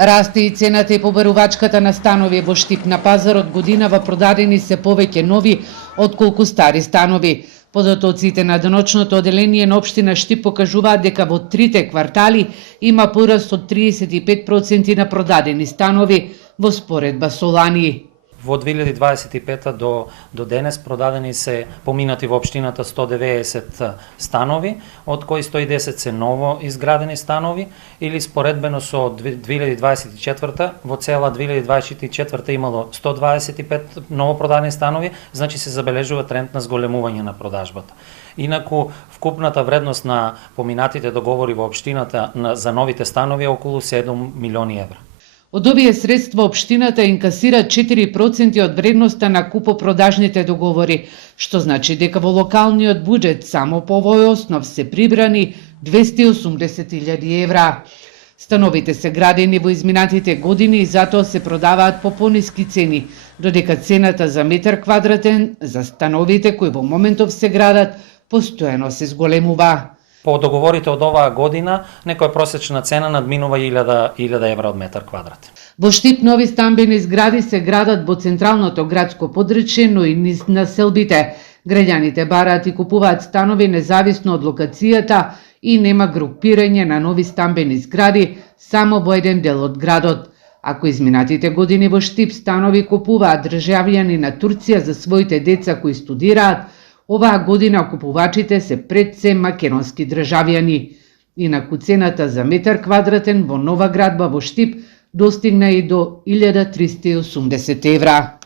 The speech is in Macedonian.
Расте и цената и побарувачката на станови во Штип. На пазарот годинава продадени се повеќе нови отколку стари станови. Податоците на деночното оделение на општина Штип покажуваат дека во трите квартали има пораст од 35% на продадени станови во споредба со лани. Во 2025 до денес продадени се поминати во општината 190 станови, од кои 110 се ново изградени станови, или споредбено со 2024 во цела 2024 имало 125 ново продадени станови, значи се забележува тренд на зголемување на продажбата. Инаку вкупната вредност на поминатите договори во општината за новите станови е околу 7 милиони евра. Од овие средства општината инкасира 4% од вредноста на купопродажните договори, што значи дека во локалниот буџет само по овој основ се прибрани 280.000 евра. Становите се градени во изминатите години и затоа се продаваат по пониски цени, додека цената за метар квадратен за становите кои во моментов се градат постојано се зголемува. По договорите од оваа година, некоја просечна цена надминува 1000 евра од метар квадрат. Во Штип нови стамбени згради се градат во централното градско подречје, но и низ населбите. Граѓаните бараат и купуваат станови независно од локацијата и нема групирање на нови стамбени згради само во еден дел од градот. Ако изминатите години во Штип станови купуваат државјани на Турција за своите деца кои студираат, оваа година купувачите се пред се македонски државјани. Инаку цената за метар квадратен во нова градба во Штип достигна и до 1380 евра.